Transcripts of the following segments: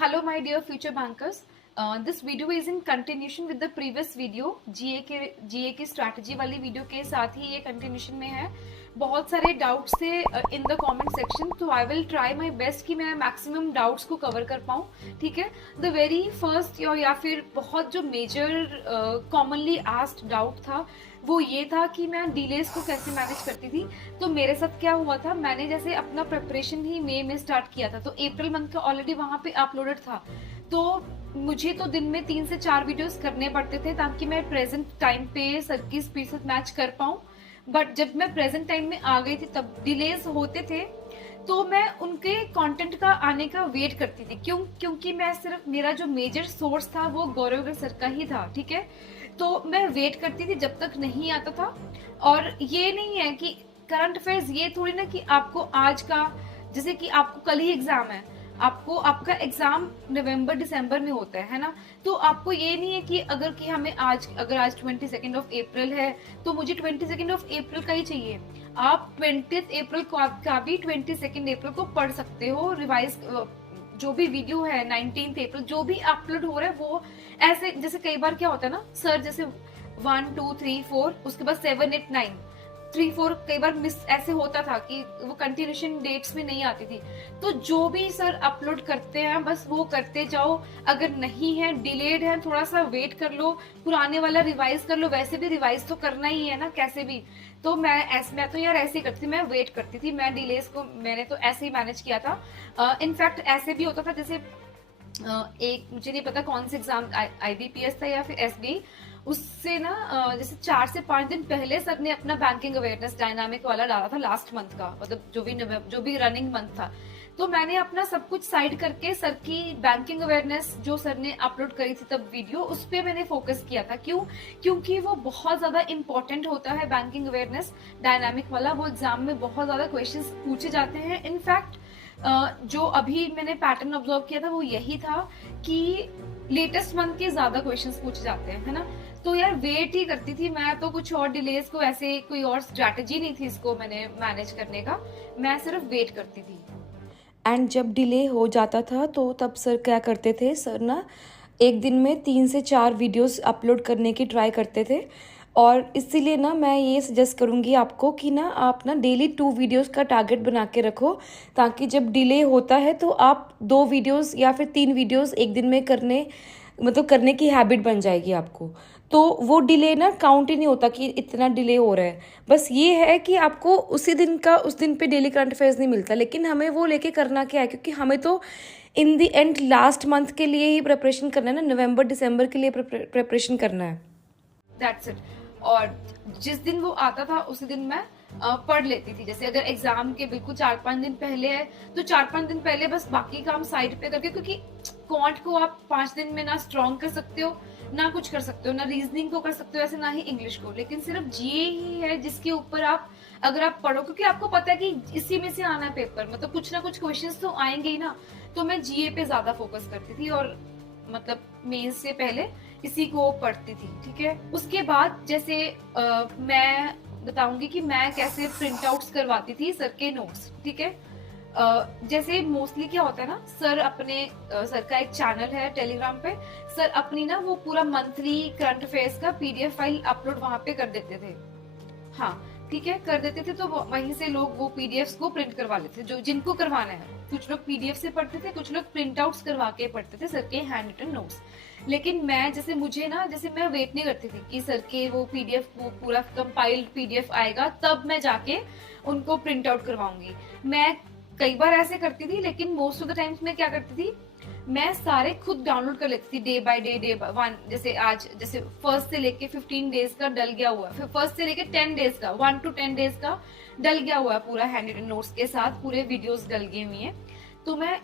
Hello, my dear future bankers. This video is in continuation with the previous video. GA की strategy वाली video के साथ ही ये continuation में है. बहुत सारे डाउट्स थे इन द कमेंट सेक्शन, तो I will try my best कि मैं मैक्सिमम डाउट्स को कवर कर पाऊँ. ठीक है. द वेरी फर्स्ट या फिर बहुत जो मेजर कॉमनली आस्क्ड डाउट था वो ये था कि मैं डिलेज को कैसे मैनेज करती थी. तो मेरे साथ क्या हुआ था, मैंने जैसे अपना प्रिपरेशन ही मई में स्टार्ट किया था, तो अप्रैल मंथ का ऑलरेडी वहाँ पे अपलोडेड था. तो मुझे तो दिन में 3 से 4 वीडियोस करने पड़ते थे ताकि मैं प्रेजेंट टाइम पे सर की स्पीड से मैच कर पाऊँ. बट जब मैं प्रेजेंट टाइम में आ गई थी तब डिलेज होते थे, तो मैं उनके कंटेंट का आने का वेट करती थी. क्योंकि मैं सिर्फ मेरा जो मेजर सोर्स था वो गौरव सर का ही था. ठीक है. तो मैं वेट करती थी जब तक नहीं आता था. और ये नहीं है कि करंट अफेयर्स ये थोड़ी ना कि आपको आज का, जैसे कि आपको कल ही एग्जाम है, आपको आपका एग्जाम नवंबर दिसंबर में होता है ना. तो आपको ये नहीं है कि हमें आज 22 अप्रैल है तो मुझे 22 अप्रैल का ही चाहिए. आप 20 अप्रैल का भी 22 अप्रैल को पढ़ सकते हो. रिवाइज जो भी वीडियो है 19 अप्रैल जो भी अपलोड हो रहा है वो ऐसे, जैसे कई बार क्या होता है ना सर, जैसे 1 2 3 4 उसके बाद 7 8 9 3 4 कई बार मिस ऐसे होता था कि वो कंटिन्यूशन डेट्स में नहीं आती थी. तो जो भी सर अपलोड करते हैं बस वो करते जाओ. अगर नहीं है, डिलेड है, थोड़ा सा वेट कर लो, पुराने वाला रिवाइज कर लो. वैसे भी रिवाइज तो करना ही है ना कैसे भी. तो मैं तो यार ऐसे ही करती थी, मैं वेट करती थी. मैं डिलेज को मैंने तो ऐसे ही मैनेज किया था. इनफैक्ट ऐसे भी होता था, जैसे एक मुझे नहीं पता कौन से एग्जाम, IBPS था या फिर SBI, उससे ना जैसे 4 से 5 दिन पहले सर ने अपना बैंकिंग अवेयरनेस डायनामिक वाला डाला था लास्ट मंथ का, मतलब जो भी रनिंग मंथ था. तो मैंने अपना सब कुछ साइड करके सर की बैंकिंग अवेयरनेस जो सर ने अपलोड करी थी तब वीडियो, उस पर मैंने फोकस किया था. क्योंकि वो बहुत ज्यादा इंपॉर्टेंट होता है बैंकिंग अवेयरनेस डायनामिक वाला. वो एग्जाम में बहुत ज्यादा क्वेश्चंस पूछे जाते हैं. इनफैक्ट जो अभी मैंने पैटर्न ऑब्जर्व किया था वो यही था कि लेटेस्ट मंथ के ज्यादा क्वेश्चंस पूछे जाते हैं, है ना. तो यार वेट ही करती थी मैं तो. कुछ और डिलेज को ऐसे कोई और स्ट्रैटेजी नहीं थी इसको मैंने मैनेज करने का. मैं सिर्फ वेट करती थी. एंड जब डिले हो जाता था तो तब सर क्या करते थे, सर ना एक दिन में 3 से 4 वीडियोस अपलोड करने की ट्राई करते थे. और इसीलिए ना मैं ये सजेस्ट करूँगी आपको कि ना आप ना डेली 2 वीडियोस का टारगेट बना के रखो, ताकि जब डिले होता है तो आप 2 वीडियोस या फिर 3 वीडियोस एक दिन में करने की हैबिट बन जाएगी आपको. तो वो डिले ना काउंट ही नहीं होता कि इतना डिले हो रहा है. बस ये है कि आपको उस दिन पे डेली करंट अफेयर्स नहीं मिलता, लेकिन हमें वो लेके करना क्या है, क्योंकि हमें तो in the end last month के लिए ही प्रिपरेशन करना है ना, नवंबर दिसंबर के लिए प्रिपरेशन करना है. That's it. और जिस दिन वो आता था उसी दिन मैं पढ़ लेती थी. जैसे अगर एग्जाम के बिल्कुल 4-5 दिन पहले है तो 4-5 दिन पहले बस बाकी काम साइड पे करके, क्योंकि क्वांट को आप 5 दिन में ना स्ट्रॉन्ग कर सकते हो, ना कुछ कर सकते हो, ना रीजनिंग को कर सकते हो, ऐसे ना ही इंग्लिश को. लेकिन सिर्फ GA ही है जिसके ऊपर अगर आप पढ़ो, क्योंकि आपको पता है कि इसी में से आना है पेपर, मतलब कुछ ना कुछ क्वेश्चंस तो आएंगे ही ना. तो मैं GA पे ज्यादा फोकस करती थी और मतलब मेंस से पहले इसी को पढ़ती थी. ठीक है. उसके बाद जैसे मैं बताऊंगी कि मैं कैसे प्रिंट आउट्स करवाती थी सर के नोट्स. ठीक है. जैसे मोस्टली क्या होता है ना, सर का एक चैनल है टेलीग्राम पे. सर अपनी ना वो पूरा मंथली करंट अफेयर्स का PDF फाइल अपलोड वहां पे कर देते थे. हाँ ठीक है, कर देते थे. तो वहीं से लोग वो PDFs को प्रिंट करवा लेते थे, जो जिनको करवाना है. कुछ लोग PDF से पढ़ते थे, कुछ लोग प्रिंट आउट्स करवा के पढ़ते थे सर के हैंड रिटन नोट्स. लेकिन मैं जैसे मैं वेट नहीं करती थी कि सर के वो PDF, वो पूरा कंपाइल्ड PDF आएगा तब मैं जाके उनको प्रिंट आउट करवाऊंगी. मैं कई बार ऐसे करती थी, लेकिन मोस्ट ऑफ द टाइम्स मैं क्या करती थी, मैं सारे खुद डाउनलोड कर लेती थी डे बाय वन. जैसे आज जैसे फर्स्ट से लेके 15 डेज का डल गया हुआ, फिर फर्स्ट से लेके 10 डेज का, 1 to 10 डेज का डल गया हुआ है पूरा हैंड रिटन नोट्स के साथ. पूरे वीडियोस डल गए हुए हैं. तो मैं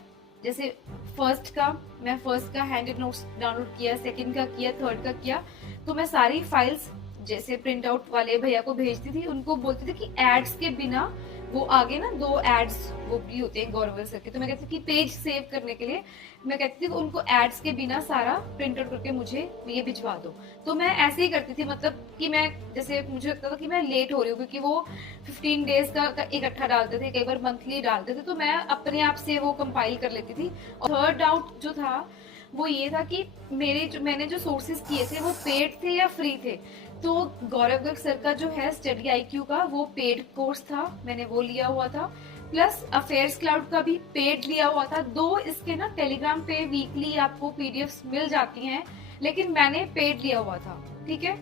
जैसे फर्स्ट का हैंड रिटन नोट्स डाउनलोड किया, सेकंड का किया, थर्ड का किया. तो मैं सारी फाइल्स जैसे प्रिंट आउट वाले भैया को भेजती थी, उनको बोलती थी कि एड्स के बिना वो आगे ना 2 एड्स वो भी होते हैं गौरव सर के, तो मैं कहती थी कि पेज सेव करने के लिए मैं कहती थी कि उनको एड्स के बिना सारा प्रिंट आउट करके मुझे ये भिजवा दो। तो मैं ऐसे ही करती थी, मतलब कि मैं जैसे मुझे लगता था कि मैं लेट हो रही हूँ क्योंकि वो 15 डेज का इकट्ठा डालते थे, कई बार मंथली डालते थे, तो मैं अपने आप से वो कंपाइल कर लेती थी। और थर्ड डाउट जो था वो ये था कि मैंने जो सोर्सेज किए थे वो पेड थे या फ्री थे। तो गौरव गर्ग सर का जो है स्टडी आईक्यू का वो पेड कोर्स था, मैंने वो लिया हुआ था, प्लस अफेयर्स क्लाउड का भी पेड लिया हुआ था। 2 इसके ना टेलीग्राम पे वीकली आपको पीडीएफ्स मिल जाती हैं, लेकिन मैंने पेड लिया हुआ था, ठीक है।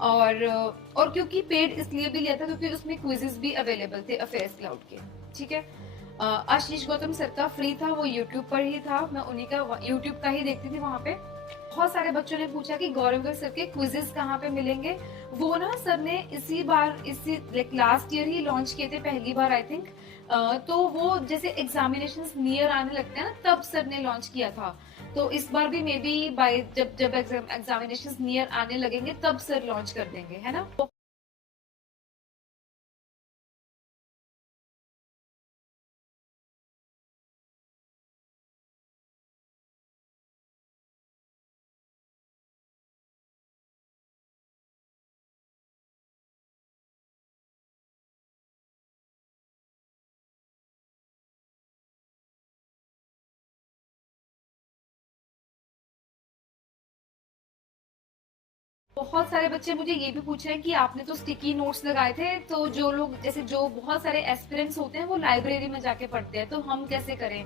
और क्योंकि पेड इसलिए भी लिया था क्योंकि उसमें क्विजेस भी अवेलेबल थे अफेयर्स क्लाउड के, ठीक है। आशीष गौतम सर का फ्री था, वो यूट्यूब पर ही था, मैं उन्हीं का यूट्यूब का ही देखती थी वहां पे। बहुत सारे बच्चों ने पूछा कि गौरव गर्ग सर के क्विजेस कहाँ पे मिलेंगे। वो ना सर ने इसी लास्ट ईयर ही लॉन्च किए थे पहली बार आई थिंक। तो वो जैसे एग्जामिनेशंस नियर आने लगते हैं ना तब सर ने लॉन्च किया था। तो इस बार भी मे बी बाय जब एग्जामिनेशंस नियर आने लगेंगे तब सर लॉन्च कर देंगे, है ना। बहुत सारे बच्चे मुझे ये भी पूछ रहे हैं कि आपने तो स्टिकी नोट्स लगाए थे, तो जो लोग जैसे जो बहुत सारे एस्पिरेंट्स होते हैं वो लाइब्रेरी में जाके पढ़ते हैं, तो हम कैसे करें।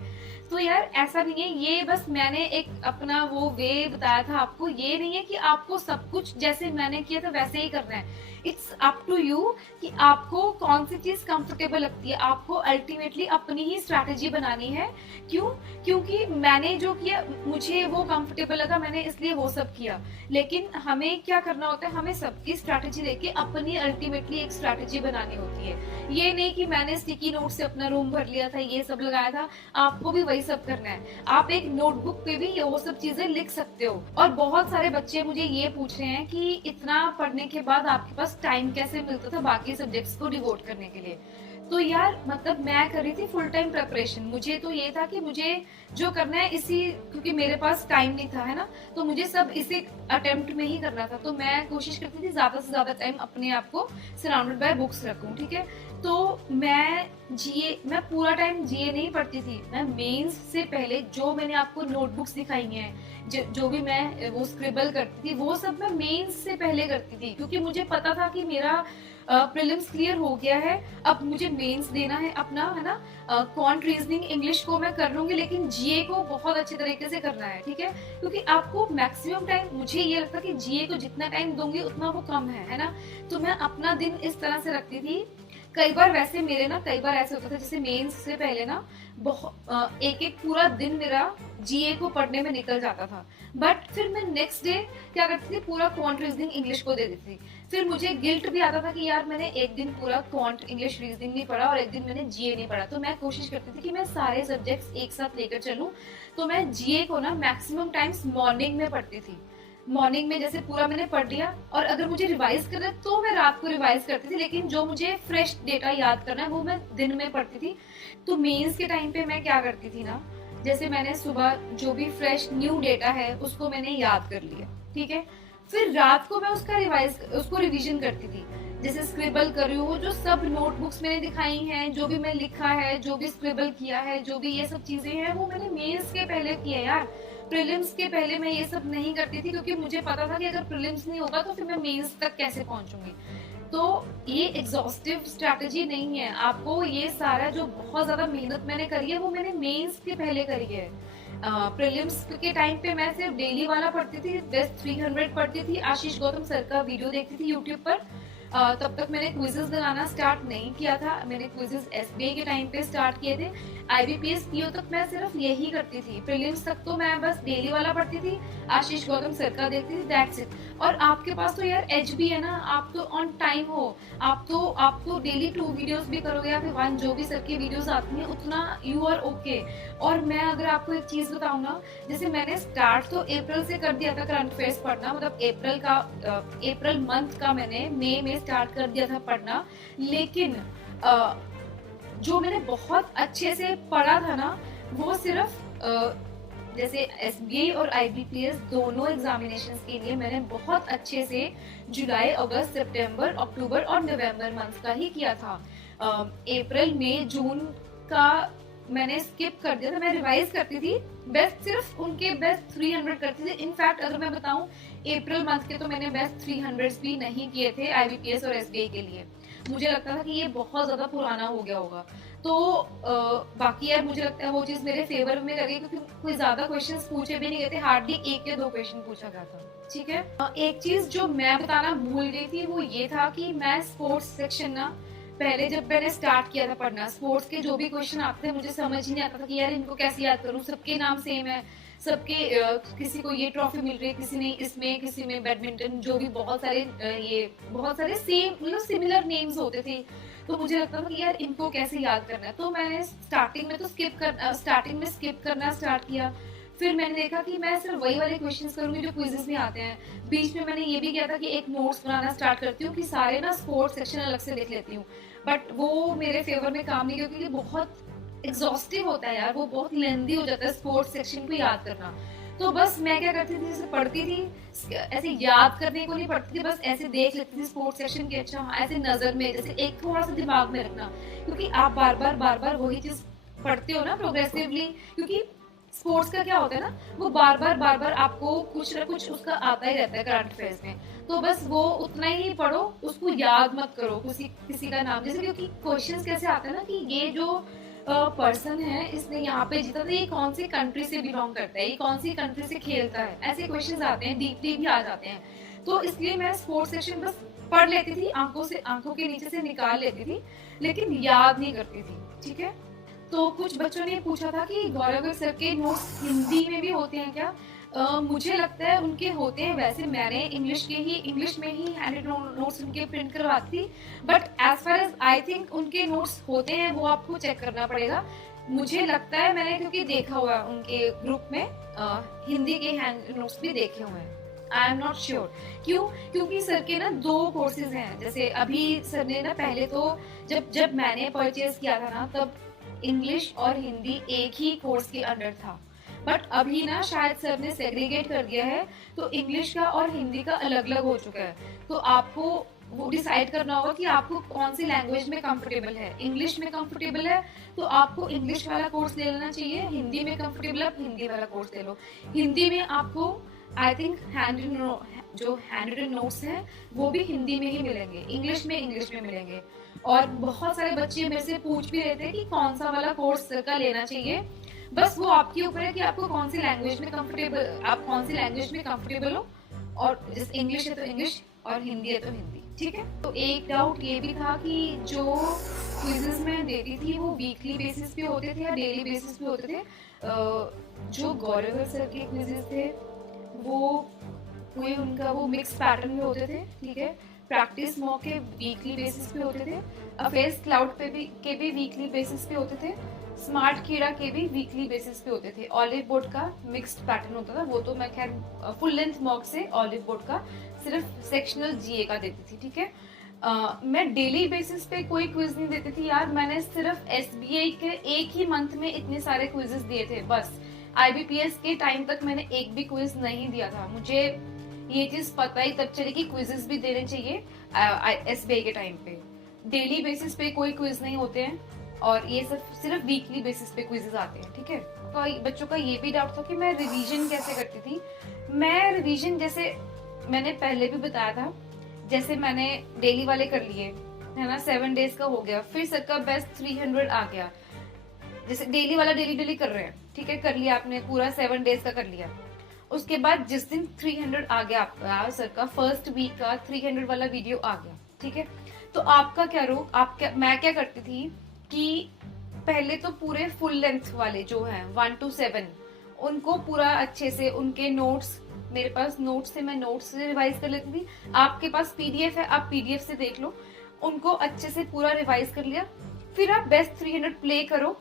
तो यार ऐसा नहीं है, ये बस मैंने एक अपना वो वे बताया था आपको। ये नहीं है कि आपको सब कुछ जैसे मैंने किया था वैसे ही करना है। इट्स अप टू यू कि आपको कौन सी चीज कंफर्टेबल लगती है। आपको अल्टीमेटली अपनी ही स्ट्रैटेजी बनानी है। क्यों? क्योंकि मैंने जो किया मुझे वो कंफर्टेबल लगा, मैंने इसलिए वो सब किया। लेकिन हमें क्या करना होता है, हमें सबकी स्ट्रैटेजी लेके अपनी अल्टीमेटली एक स्ट्रैटेजी बनानी होती है। ये नहीं कि मैंने स्टिकी नोट से अपना रूम भर लिया था, ये सब लगाया था, आपको भी वही सब करना है। आप एक नोटबुक पे भी वो सब चीजें लिख सकते हो। और बहुत सारे बच्चे मुझे ये पूछ रहे हैं कि इतना पढ़ने के बाद आपके पास टाइम कैसे मिलता था बाकी सब्जेक्ट्स को डिवोट करने के लिए। तो यार मतलब मैं कर रही थी फुल टाइम प्रेपरेशन। मुझे तो ये था कि मुझे जो करना है इसी, क्योंकि मेरे पास टाइम नहीं था, है ना, तो मुझे सब इसी अटेम्प्ट में ही करना था। तो मैं कोशिश करती थी ज्यादा से ज्यादा टाइम अपने आप को सराउंडेड बाय बुक्स रखूं, ठीक है। तो मैं पूरा टाइम जीए नहीं पढ़ती थी। मैं मेंस से पहले जो मैंने आपको नोटबुक्स दिखाई हैं, जो भी मैं वो स्क्रिबल करती थी, वो सब मैं मेंस से पहले करती थी, क्योंकि मुझे पता था कि मेरा प्रीलिम्स क्लियर हो गया है, अब मुझे मेंस देना है अपना, है ना। क्वांट रीजनिंग इंग्लिश को मैं कर लूंगी, लेकिन जीए को बहुत अच्छे तरीके से करना है, ठीक है। क्योंकि आपको मैक्सिमम टाइम, मुझे ये लगता कि जीए को जितना टाइम दूंगी उतना वो कम है ना। तो मैं अपना दिन इस तरह से रखती थी। कई बार वैसे मेरे ना कई बार ऐसे होता था जैसे मेंस से पहले ना एक एक पूरा दिन मेरा जीए को पढ़ने में निकल जाता था। बट फिर मैं नेक्स्ट डे क्या करती थी, पूरा क्वांट रीजनिंग इंग्लिश को दे देती थी। फिर मुझे गिल्ट भी आता था कि यार मैंने एक दिन पूरा क्वांट इंग्लिश रीजनिंग नहीं पढ़ा और एक दिन मैंने जीए नहीं पढ़ा। तो मैं कोशिश करती थी कि मैं सारे सब्जेक्ट्स एक साथ लेकर चलूं। तो मैं जीए को ना मैक्सिमम टाइम्स मॉर्निंग में पढ़ती थी। मॉर्निंग में जैसे पूरा मैंने पढ़ लिया, और अगर मुझे रिवाइज करना है तो मैं रात को रिवाइज करती थी, लेकिन जो मुझे फ्रेश डेटा याद करना है वो मैं दिन में पढ़ती थी। तो मेंस के टाइम पे मैं क्या करती थी ना, जैसे मैंने सुबह जो भी फ्रेश न्यू डेटा है उसको मैंने याद कर लिया, ठीक है। फिर रात को मैं उसको रिवीजन करती थी। जैसे स्क्रिबल कर रही हूँ, जो सब नोटबुक्स मैंने दिखाई हैं, जो भी मैं लिखा है, जो भी स्क्रिबल किया है, जो भी ये सब चीजें हैं, वो मैंने मेंस के पहले किया यार। प्रीलिम्स के पहले मैं ये सब नहीं करती थी, क्योंकि मुझे पता था कि अगर प्रीलिम्स नहीं होगा तो फिर मैं मेंस तक कैसे पहुंचूंगी। तो ये एग्जॉस्टिव स्ट्रैटेजी नहीं है। आपको ये सारा जो बहुत ज्यादा मेहनत मैंने करी है वो मैंने मेंस के पहले करी है। प्रीलिम्स के टाइम पे मैं सिर्फ डेली वाला पढ़ती थी, बेस्ट 300 पढ़ती थी, आशीष गौतम सर का वीडियो देखती थी यूट्यूब पर। तब तक मैंने क्विजेस बनाना स्टार्ट नहीं किया था। मैंने क्विजेस एसबीआई के टाइम पे स्टार्ट किए थे। आईबीपीएस पीओ तक मैं सिर्फ यही करती थी। प्रीलिम्स तक तो मैं बस डेली वाला पढ़ती थी, आशीष गौतम सर का देखती थी, दैट्स इट। और आपके पास तो यार एच भी है ना, आप तो ऑन टाइम हो, आप तो डेली 2 वीडियोस भी करोगे या फिर 1, जो भी सर की वीडियोस आती हैं उतना यू आर ओके। और मैं अगर आपको एक चीज बताऊं ना, जैसे मैंने स्टार्ट तो अप्रैल से कर दिया था करंट अफेयर्स पढ़ना, मतलब अप्रैल मंथ का मैंने मई में स्टार्ट कर दिया था पढ़ना। लेकिन जो मैंने बहुत अच्छे से पढ़ा था ना, वो सिर्फ जैसे एसबीआई और आईबीपीएस दोनों एग्जामिनेशंस के लिए मैंने बहुत अच्छे से जुलाई, अगस्त, सितंबर, अक्टूबर और नवंबर मंथ का ही किया था। अप्रैल, मई, जून का मैंने स्किप कर दिया था। मैं रिवाइज करती थी, बेस्ट सिर्फ उनके बेस्ट 300 करती थी। इनफैक्ट अगर मैं बताऊं, अप्रैल मंथ के तो मैंने बेस्ट 300 भी नहीं किए थे आईबीपीएस और एसबीआई के लिए। मुझे लगता था कि ये बहुत ज्यादा पुराना हो गया होगा। तो बाकी यार मुझे लगता है वो चीज मेरे फेवर में लगी, क्योंकि कोई ज्यादा क्वेश्चंस पूछे भी नहीं गए थे, हार्डली 1 या 2 क्वेश्चन पूछा गया था। ठीक है, एक चीज जो मैं बताना भूल गई थी वो ये था कि मैं स्पोर्ट्स सेक्शन ना, पहले जब मैंने स्टार्ट किया था पढ़ना, स्पोर्ट्स के जो भी क्वेश्चन आते थे मुझे समझ ही नहीं आता था कि यार इनको कैसे याद करूं। सबके नाम सेम है, सबके किसी को ये ट्रॉफी मिल रही है, किसी ने इसमें, किसी में बैडमिंटन, जो भी बहुत सारे सेम मतलब सिमिलर नेम्स होते थे। तो मुझे लगता था कि यार इनको कैसे याद करना है। तो मैंने स्टार्टिंग में स्किप करना स्टार्ट किया। फिर मैंने देखा कि मैं सिर्फ वही वाले क्वेश्चंस करूंगी जो क्विजेस में आते हैं। बीच में मैंने ये भी किया था कि एक नोट्स बनाना स्टार्ट करती हूँ कि सारे ना स्पोर्ट्स सेक्शन अलग से देख लेती हूँ, बट वो मेरे फेवर में काम नहीं किया, क्योंकि बहुत एग्जॉस्टिव होता है यार, वो बहुत लेंदी हो जाता है स्पोर्ट्स सेक्शन को याद करना। तो बस मैं क्या करती थी, जैसे पढ़ती थी ऐसे याद करने को नहीं पढ़ती थी, बस ऐसे देख लेती थी स्पोर्ट्स सेक्शन के, अच्छा ऐसे नजर में, जैसे एक थोड़ा सा दिमाग में रखना, क्योंकि आप बार बार वही चीज पढ़ते हो ना प्रोग्रेसिवली। क्योंकि स्पोर्ट्स का क्या होता है ना, वो बार बार आपको कुछ ना कुछ उसका आता ही रहता है करंट अफेयर्स में। तो बस वो उतना ही पढ़ो, उसको याद मत करो किसी का नाम। जैसे क्योंकि क्वेश्चंस कैसे आते हैं ना कि ये जो पर्सन है, इसने यहाँ पे जीता था, ये कौन सी कंट्री से बिलोंग करता है, ये कौन सी कंट्री से खेलता है, ऐसे क्वेश्चंस आते हैं, डीपली भी आ जाते हैं। तो इसलिए मैं स्पोर्ट्स सेक्शन बस पढ़ लेती थी, आंखों के नीचे से निकाल लेती थी, लेकिन याद नहीं करती थी। ठीक है, तो कुछ बच्चों ने पूछा था कि गौरव सर के नोट्स हिंदी में भी होते हैं क्या? मुझे लगता है उनके होते हैं। वैसे मैंने इंग्लिश में ही हैंड नोट्स उनके प्रिंट करवाती थी, but as far as I think उनके नोट्स होते हैं, वो आपको चेक करना पड़ेगा। मुझे लगता है, मैंने क्योंकि देखा हुआ है उनके ग्रुप में हिंदी के हैंड नोट्स भी देखे हुए हैं। आई एम नॉट श्योर क्यों, क्योंकि सर के ना 2 कोर्सेज हैं। जैसे अभी सर ने ना, पहले तो जब मैंने परचेज किया था ना, तब इंग्लिश और हिंदी एक ही कोर्स के अंडर था, बट अभी ना शायद सर ने सेग्रीगेट कर दिया है, तो इंग्लिश का और हिंदी का अलग अलग हो चुका है। तो आपको वो डिसाइड करना होगा कि आपको कौन सी लैंग्वेज में कंफर्टेबल है। इंग्लिश में कंफर्टेबल है तो आपको इंग्लिश वाला कोर्स ले लेना चाहिए, हिंदी में कंफर्टेबल है हिंदी वाला कोर्स ले लो। हिंदी में आपको आई थिंक जो हैंड रिटन नोट्स हैं वो भी हिंदी में ही मिलेंगे, इंग्लिश में मिलेंगे। और बहुत सारे बच्चे मेरे से पूछ भी रहे थे कि कौन सा वाला कोर्स का लेना चाहिए। बस वो आपके ऊपर है कि आपको कौन सी लैंग्वेज में कंफर्टेबल हो, और जैसे इंग्लिश है तो इंग्लिश और हिंदी है तो हिंदी। ठीक है, तो एक डाउट ये भी था कि जो क्विजेस मैं देती थी वो वीकली बेसिस पे होते थे या डेली बेसिस पे होते थे। जो गौरव सर के क्विजेस थे वो वो मिक्स पैटर्न में होते थे। ठीक है, प्रैक्टिस मॉक के वीकली बेसिस पे होते थे, अफेयर्स क्लाउड के भी वीकली बेसिस पे होते थे, स्मार्ट कीड़ा के भी वीकली बेसिस पे होते थे। ऑलिव बोर्ड का मिक्स्ड पैटर्न होता था, वो तो मैं खैर फुल लेंथ मॉक से ऑलिव बोर्ड का सिर्फ सेक्शनल जीए का देती थी। ठीक है, मैं डेली बेसिस पे कोई क्विज नहीं देती थी यार। मैंने सिर्फ एसबीआई के एक ही मंथ में इतने सारे क्विजेस दिए थे बस। आईबीपीएस के टाइम तक मैंने एक भी क्विज नहीं दिया था। मुझे ये चीज पता ही तब चली कि क्विजेस भी देने चाहिए एसबीआई के टाइम पे। डेली बेसिस पे कोई क्विज नहीं होते हैं, और ये सिर्फ वीकली बेसिस पे क्विजेस आते हैं। ठीक है, तो बच्चों का ये भी डाउट था कि मैं रिवीजन कैसे करती थी। मैं रिवीजन, जैसे मैंने पहले भी बताया था, जैसे मैंने डेली वाले कर लिए है ना, 7 डेज का हो गया, फिर सर का बेस्ट 300 आ गया। जैसे डेली वाला डेली कर रहे हैं, ठीक है, कर लिया आपने पूरा 7 डेज का कर लिया। उसके बाद जिस दिन 300 आ गया आपका, सर का फर्स्ट वीक का 300 वाला वीडियो आ गया। ठीक है, तो आपका क्या मैं क्या करती थी कि पहले तो पूरे फुल लेंथ वाले जो हैं 1 to 7 उनको पूरा अच्छे से, उनके नोट्स मेरे पास नोट्स थे, मैं नोट्स से रिवाइज कर लेती थी। आपके पास पीडीएफ है, आप पीडीएफ से देख लो, उनको अच्छे से पूरा रिवाइज कर लिया। फिर आप बेस्ट 300 प्ले करो,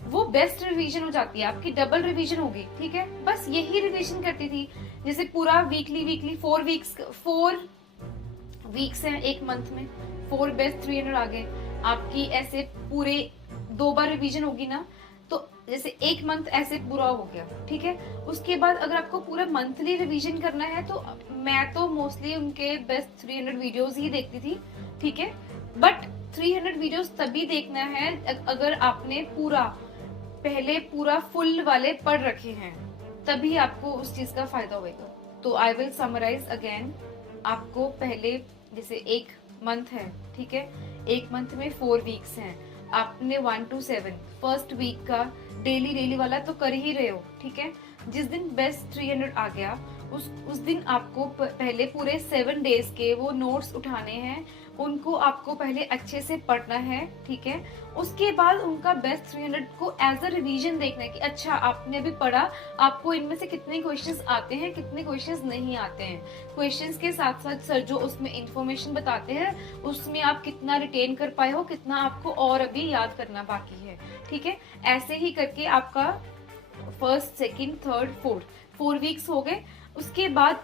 वो बेस्ट रिवीजन हो जाती है, आपकी डबल रिवीजन होगी। ठीक है, बस यही रिवीजन करती थी। जैसे पूरा वीकली 4 वीक्स हैं एक मंथ में, 4 बेस्ट 300 आ गए आपकी। ऐसे पूरे 2 बार रिवीजन होगी ना, तो जैसे एक मंथ ऐसे पूरा हो गया, ठीक है। उसके बाद अगर आपको पूरा मंथली रिवीजन करना है तो मैं तो मोस्टली उनके बेस्ट 300 वीडियोस ही देखती थी, ठीक है। बट 300 वीडियोस तभी देखना है अगर आपने पहले पूरा फुल वाले पढ़ रखे हैं, तभी आपको उस चीज का फायदा होगा। तो आई विल समराइज अगेन। आपको पहले जैसे एक मंथ है, ठीक है, एक मंथ में 4 वीक्स हैं, आपने 1 to 7 फर्स्ट वीक का डेली वाला तो कर ही रहे हो, ठीक है। जिस दिन बेस्ट 300 आ गया उस दिन आपको पहले पूरे 7 डेज के वो नोट्स उठाने हैं, उनको आपको पहले अच्छे से पढ़ना है, ठीक है। उसके बाद उनका बेस्ट 300 को एज अ रिवीजन देखना है कि अच्छा आपने अभी पढ़ा, आपको इनमें से कितने क्वेश्चंस आते हैं, कितने क्वेश्चंस नहीं आते हैं। क्वेश्चंस के साथ साथ सर जो उसमें इंफॉर्मेशन बताते हैं उसमें आप कितना रिटेन कर पाए हो, कितना आपको और अभी याद करना बाकी है, ठीक है। ऐसे ही करके आपका first, second, third, fourth 4 weeks हो गए। उसके बाद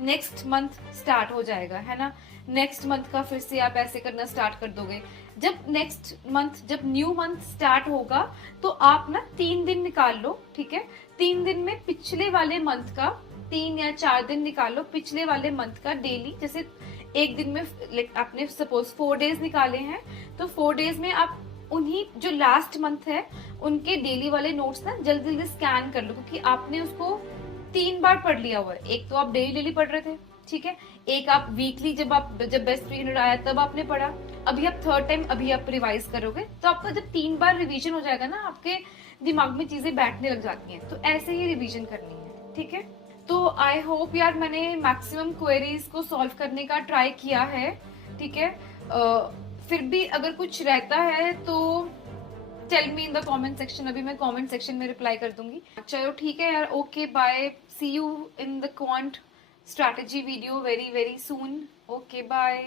नेक्स्ट मंथ स्टार्ट हो जाएगा, है ना। नेक्स्ट मंथ का फिर से आप ऐसे करना स्टार्ट कर दोगे। जब नेक्स्ट मंथ, जब न्यू मंथ स्टार्ट होगा तो आप ना 3 दिन निकाल लो, ठीक है। 3 दिन में पिछले वाले मंथ का 3 या 4 दिन निकाल लो, पिछले वाले मंथ का डेली। जैसे एक दिन में आपने सपोज 4 डेज निकाले हैं, तो 4 डेज में आप उन्हीं जो लास्ट मंथ है उनके डेली वाले नोट्स ना जल्दी जल्दी स्कैन कर लो, क्योंकि आपने उसको 3 बार पढ़ लिया हुआ है। एक तो आप डेली पढ़ रहे थे, ठीक है। एक आप वीकली जब बेस्ट 300 आया तब आपने पढ़ा। अभी आप थर्ड टाइम अभी आप रिवाइज करोगे तो आपका जब 3 बार रिवीजन हो जाएगा ना, आपके दिमाग में चीजें बैठने लग जाती हैं। तो ऐसे ही रिवीजन करनी है, ठीक है। तो आई होप यार मैंने मैक्सिमम क्वेरीज को सॉल्व करने का ट्राई किया है, ठीक है। फिर भी अगर कुछ रहता है तो tell me in the comment section. अभी मैं कमेंट सेक्शन में रिप्लाई कर दूंगी। चलो ठीक है यार, okay bye, see you in the quant strategy video very very soon. Okay bye.